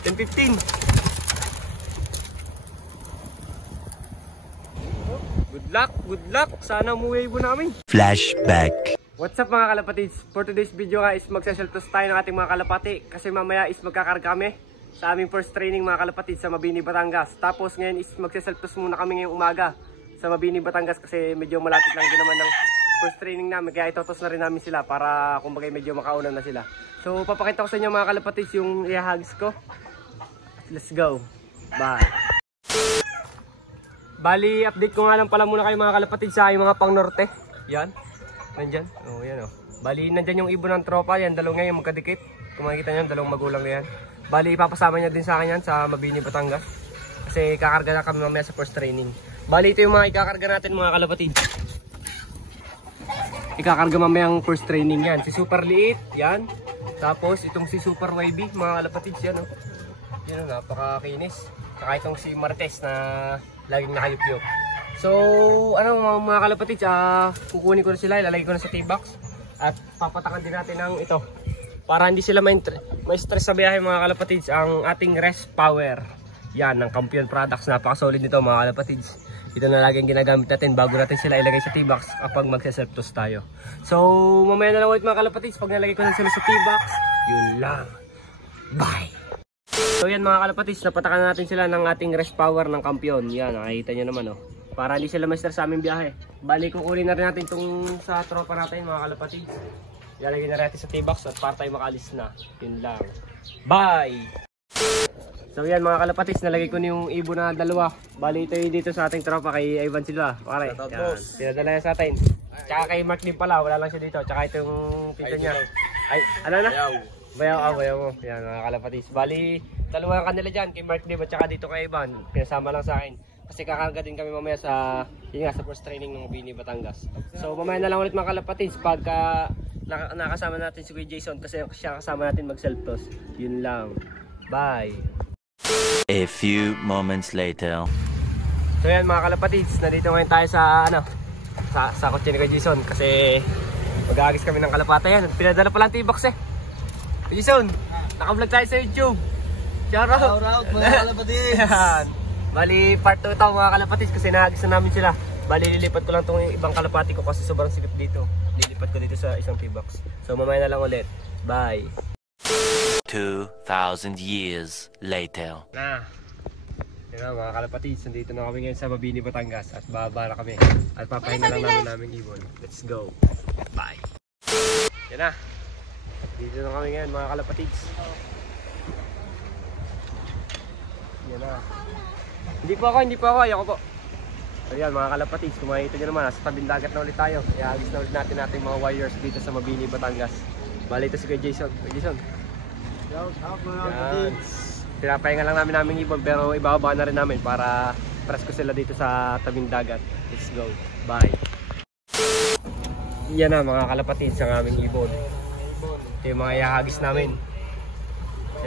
10-15. Good luck. Sana umuwi ibon namin. Flashback. What's up mga kalapatids? For today's video nga is magsaseltos tayo ng ating mga kalapati. Kasi mamaya is magkakarga kami sa aming first training mga kalapatids sa Mabini, Batangas. Tapos ngayon is magsaseltos muna kami ngayong umaga sa Mabini, Batangas. Kasi medyo malapit lang din naman ng first training namin. Kaya itotos na rin namin sila para kumbaga medyo makauna na sila. So papakita ko sa inyo mga kalapatids yung ihahagis ko. Let's go. Bye. Bali, update ko nga lang pala muna kayo mga kalapatid sa aking mga pang norte. Yan. Nandyan. Oh, yan oh. Bali, nandyan yung ibon ng tropa. Yan, dalawang nga yung magkadikit. Kung makikita nyo, dalawang magulang na yan. Bali, ipapasama niya din sa akin yan sa Mabini, Batangas. Kasi kakarga na kami mamaya sa first training. Bali, ito yung mga ikakarga natin mga kalapatid. Ikakarga mamaya ang first training yan. Si Super Liit, yan. Tapos, itong si Super YB, mga kalapatid. Yan oh. Yan oh, napakakinis. Saka itong si Martes na laging nakayupyop. So, ano mga kalapatids, kukunin ko na sila, ilalagay ko na sa T-box at papatakan din natin ng ito para hindi sila may stress sa biyahe mga kalapatids, ang ating rest power. Yan, ng Campion products, napaka-solid nito mga kalapatids. Ito na laging ginagamit natin bago natin sila ilagay sa T-box kapag magse-self-toss tayo. So, mamaya na lang ulit mga kalapatids, pag nalagay ko na sila sa T-box, yun lang. Bye! So yan mga kalapatids, napatakan natin sila ng ating rest power ng Campion. Yan, nakikita nyo naman oh. Para hindi sila ma-stress sa aming biyahe. Bali, kukunin na rin natin itong sa tropa natin mga kalapatids. Ilalagay na natin sa T-box at para tayo makalis na. Yun lang. Bye! So yan mga kalapatids, nalagay ko na yung ibon na dalawa. Bali, ito yung dito sa ating tropa kay Ivan Silva. Pare, yan. Pinadala niya sa atin. Tsaka kay Mark din pala, wala lang siya dito. Tsaka itong tito niya. Ay, ano na? Bayaw mo. Yan mga kalapatids. Bali, dalawa ang kanila dyan, kay Mark Dib at saka dito kay Ivan. Pinasama lang sa akin. Kasi kakarga din kami mamaya sa, yun nga, sa first training ng Mabini, Batangas. So mamaya na lang ulit mga kalapatids pagka nakasama natin si Kuya Jason kasi siya kasama natin mag-self-toss. Yun lang. Bye! A few moments later. So yan mga kalapatids, nandito ngayon tayo sa sa kotse ni Kuya Jason kasi mag-aagis kami ng kalapata yan. Pinadala pala ang T-box eh. Jason, naka-vlog tayo sa YouTube. Shout out mga kalapatids. Bali part 2 ito mga kalapatids kasi nahagis na namin sila. Bali lilipat ko lang itong ibang kalapati ko kasi sobrang sikip dito. Lilipat ko dito sa isang T-box. So mamaya na lang ulit. Bye. 2,000 years later. Yun na mga kalapatids, nandito na kami ngayon sa Mabini, Batangas at bababa na kami. At papahinga lang namin ibon. Let's go. Bye. Yan na. Dito na kami ngayon mga kalapatids. Yan na. Hindi po ako, ayoko po. So yan mga kalapatids, kung makikita nyo naman, nasa tabing dagat na ulit tayo. Iagis na ulit natin ating mga warriors dito sa Mabini, Batangas. Bali ito si Kuya Jason. Kuya Jason. Shout out mga kalapatids. Pinapahinga lang namin ibon pero ibababa na rin namin para presko sila dito sa tabing dagat. Let's go. Bye. Yan na mga kalapatids ang aming ibon. Ito yung mga ihahagis namin.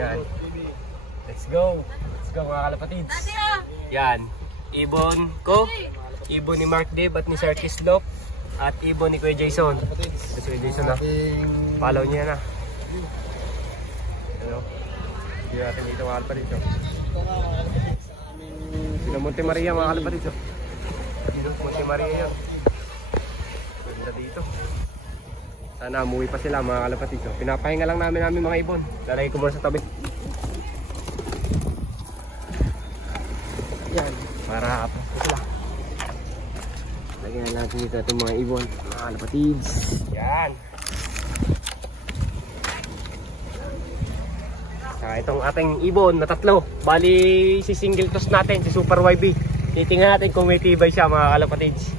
Yan. Let's go. Let's go mga kalapatids. Yan. Ibon ko. Ibon ni Mark Dib at ni Sir Kislop. At ibon ni Kuya Jason. Ito si Kuya Jason na. Follow niya na. Ano? Hindi natin dito mga kalapatids. Sino Monte Maria mga kalapatids. Dito Monte Maria yun. Ganda dito. Sana umuwi pa sila mga kalapatids. Pinapahinga lang namin mga ibon. Lalagay ko muna sa tabi. Yan. Para apas ko sila. Lagyan natin dito itong mga ibon. Mga kalapatids. Yan. Saka itong ating ibon na tatlo. Bali si single toss natin. Si Super YB. Titingnan natin kung may tibay siya mga kalapatids.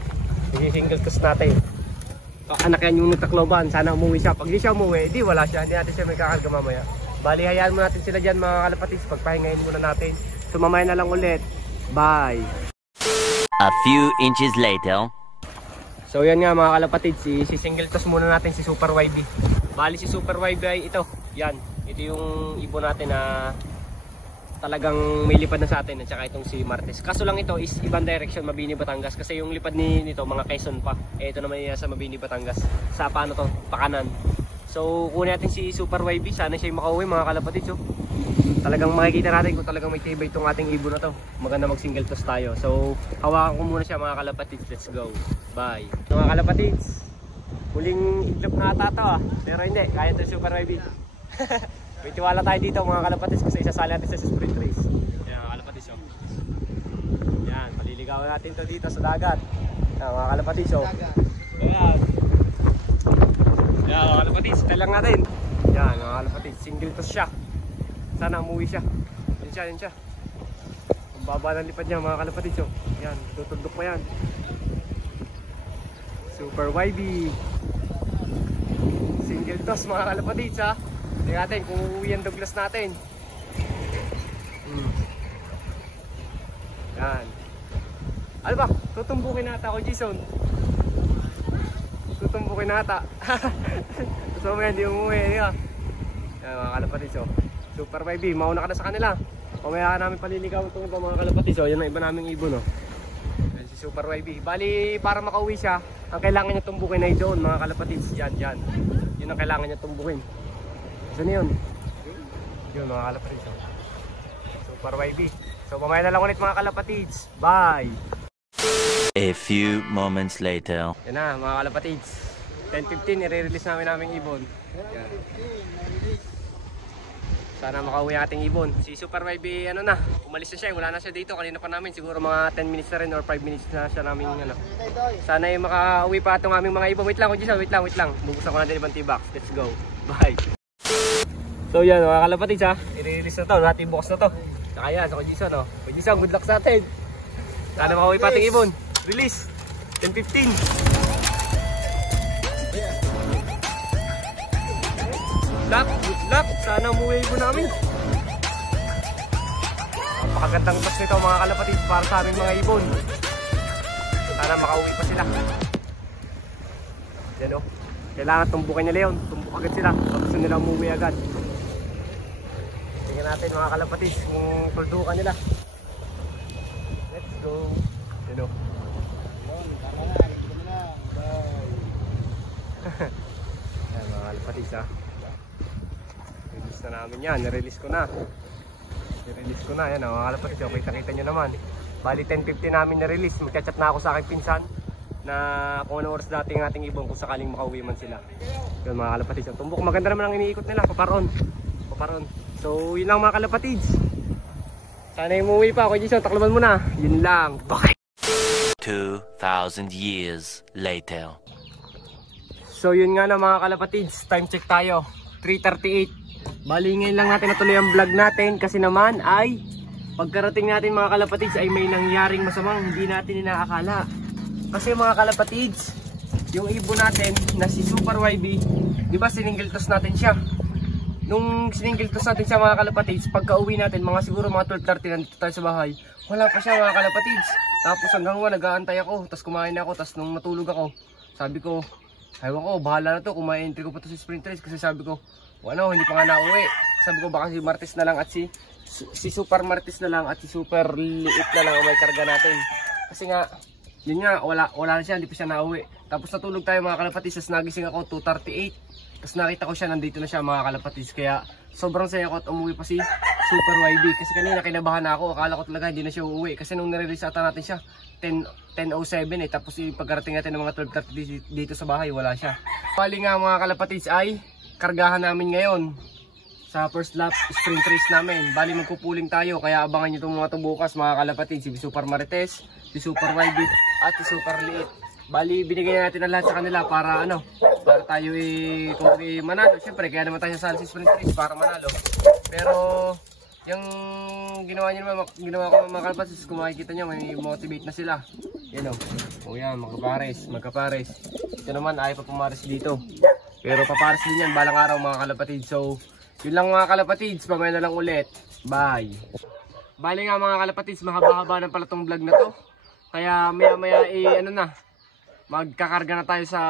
Si single toss natin. Anak yan yung nagtakloban, sana umuwi siya. Pag di siya umuwi, di wala siya. Hindi natin siya may kakarga mamaya. Bali, hayaan mo natin sila dyan mga kalapatids. Pagpahingayin muna natin. So mamaya na lang ulit. Bye! A few inches later. So yan nga mga kalapatids, si single toss muna natin si Super YB. Bali si Super YB ay ito. Yan, ito yung ibon natin na talagang may lipad na sa atin at saka itong si Martes. Kaso lang ito is ibang direction, Mabini, Batangas. Kasi yung lipad nito mga Quezon pa. Ito naman yan sa Mabini, Batangas. Sa paano to? Pakanan. So kunin natin si Super YB. Sana siya makauwi mga kalapatids. Oh. talagang makikita natin kung talagang may tibay itong ating ibon na to. Maganda mag single toss tayo. So hawakan ko muna siya mga kalapatids. Let's go. Bye. Mga kalapatids, huling iglap na ata to pero hindi, kaya ito super baby. May tiwala tayo dito mga kalapatids kasi isasali natin sa sprint race. Yan mga kalapatids oh. Yan, maliligawan natin to dito sa dagat. Yan mga kalapatids oh. Ayan. Yan mga kalapatids, talang natin. Yan mga kalapatids, single toss siya. Sana umuwi siya. Yan siya. Ang baba ng lipad niya mga kalapatids oh. Yan, tutundok pa yan. Super YB. Single toss mga kalapatids ha. Tingnan natin kung uuwi ang Douglas natin. Yan. Ano ba? Tutumbukin nata ako, Jason. Tutumbukin nata. Gusto mo yan, di umuwi. Yan mga kalapatids oh. Super baby, mauna ka na sa kanila. Mamaya namin paliligaw itong iba mga kalapatids oh. Yan ang iba naming ibon oh. Yan si Super baby. Bali, para makauwi siya, ang kailangan niya tumbukin ay doon mga kalapatids. Yan. Yun ang kailangan niya tumbukin. Saan yun? Yun mga kalapatids oh. Super YB. So mamaya na lang ulit mga kalapatids. Bye! A few moments later. Yan na mga kalapatids. 10:15 i-release namin naming ibon. Yan. Sana makauwi ang ating ibon. Si Super YB ano na, umalis na siya. Wala na siya dito. Kanina pa namin siguro mga 10 minutes na rin or 5 minutes na siya namin ano. Sana ay makauwi pa itong aming mga ibon. Wait lang. Bubuksan ko natin ibang T-box. Let's go. Bye! So yan mga kalapatids ha, i-release na to, natin bukas na to. Saka yan, sa Kujison oh. Kujison, good luck sa atin. Sana makauwi pa ating ibon. Release, 10:15. Good luck, sana umuwi ibon namin. Napakagandang toss nito mga kalapatids para sa aming mga ibon. Sana makauwi pa sila. Yan oh, kailangan tumbukin nila yun. Tumbuk agad sila, pag gusto nila umuwi agad. Tingnan natin mga kalapatids kung tuldukan nila. Let's go. Yan o. Yan mga kalapatids ha. Release na namin yan. Nirelease ko na. Yan o mga kalapatids. Okay, kita nyo naman. Bali 10:50 namin na-release. Magchat na ako sa aking pinsan na kung ano oras dating ating ibon kung sakaling makauwi man sila. Yun mga kalapatids. Ang tumbok maganda naman ang iniikot nila. Paparon. So yun lang mga kalapatids. Sana umuwi pa ako Jason. Takloban mo na. Yun lang. Bye! 2,000 years later. So yun nga na mga kalapatids. Time check tayo. 3:38. Bali ngayon lang natin natuloy ang vlog natin. Kasi naman ay pagkarating natin mga kalapatids ay may nangyaring masamang hindi natin inaakala. Kasi mga kalapatids, yung ibon natin na si Super YB, di ba siningil toss natin siya? Nung siningil toss natin siya mga kalapatids, pagka uwi natin, siguro mga 12:30 nandito tayo sa bahay, wala pa siya mga kalapatids. Tapos hanggang nag-aantay ako, tapos kumain ako, tapos nung matulog ako, sabi ko, ayaw ko, bahala na to, kumain entry ko pa to sa sprint race. Kasi sabi ko, hindi pa nga nauwi. Sabi ko baka si Martes na lang at si Super Martes na lang at si Super liit na lang ang may karga natin. Kasi nga, yun nga, wala na siya, hindi pa siya nauwi. Tapos natulog tayo mga kalapatids, tapos nagising ako 2:38. Tapos nakita ko siya, nandito na siya mga kalapatids. Kaya sobrang saya ko at umuwi pa si Super YB. Kasi kanina kinabahan na ako, akala ko talaga hindi na siya uuwi. Kasi nung nare-release ata natin siya, 10:07 eh. Tapos pagkarating natin ng mga 12:30 dito sa bahay, wala siya. Bali nga mga kalapatids ay kargahan namin ngayon sa first lap sprint race namin. Bali magpupuling tayo, kaya abangan nyo itong mga ito bukas mga kalapatids. Si Super Marites, si Super YB at si Super Liit. Bali binigay natin ang lahat sa kanila para para tayo manalo. Siyempre kaya naman tayo sa sprint race para manalo. Pero yung ginawa ko mga kalapatids, kung makikita nyo may motivate na sila. Yan o yan, magkapares. Ito naman ayaw pa pumares dito, pero papares din yan balang araw mga kalapatids. So yun lang mga kalapatids, mamaya na lang ulit. Bye! Bali nga mga kalapatids, mahaba-haba na pala tong vlog na to. Kaya maya-maya magkakarga na tayo sa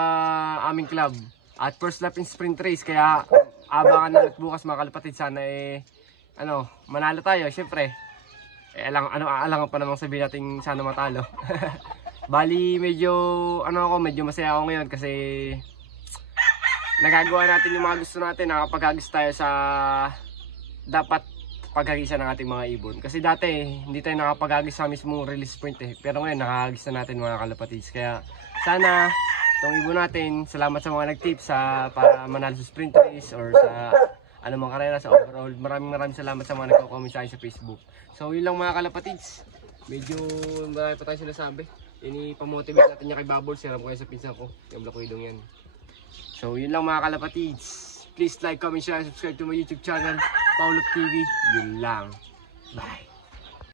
aming club. At first lap in sprint race, kaya abangan na ulit bukas mga kalapatids. Sana manalo tayo, syempre. Alangan pa namang sabihin natin sana matalo. Bali medyo masaya ako ngayon kasi nagagawa natin yung mga gusto natin, nakapag-agis tayo sa dapat paghagisa ng ating mga ibon. Kasi dati hindi tayo nakapag-hagis sa mismong release point pero ngayon nakahagis na natin mga kalapatids. Kaya sana itong ibon natin, salamat sa mga nag-tips para manalo sa sprint race or sa anumang karera sa overall. Maraming salamat sa mga nagko-comment sa akin sa Facebook. So yun lang mga kalapatids. Medyo marami pa tayo sinasabi. Pamotivate natin niya kay Bubbles. Siram ko kayo sa pinsan ko. Yung Black Widow yan. So yun lang mga kalapatids. Please like, comment, share, and subscribe to my YouTube channel, Paulot TV. Yun lang. Bye.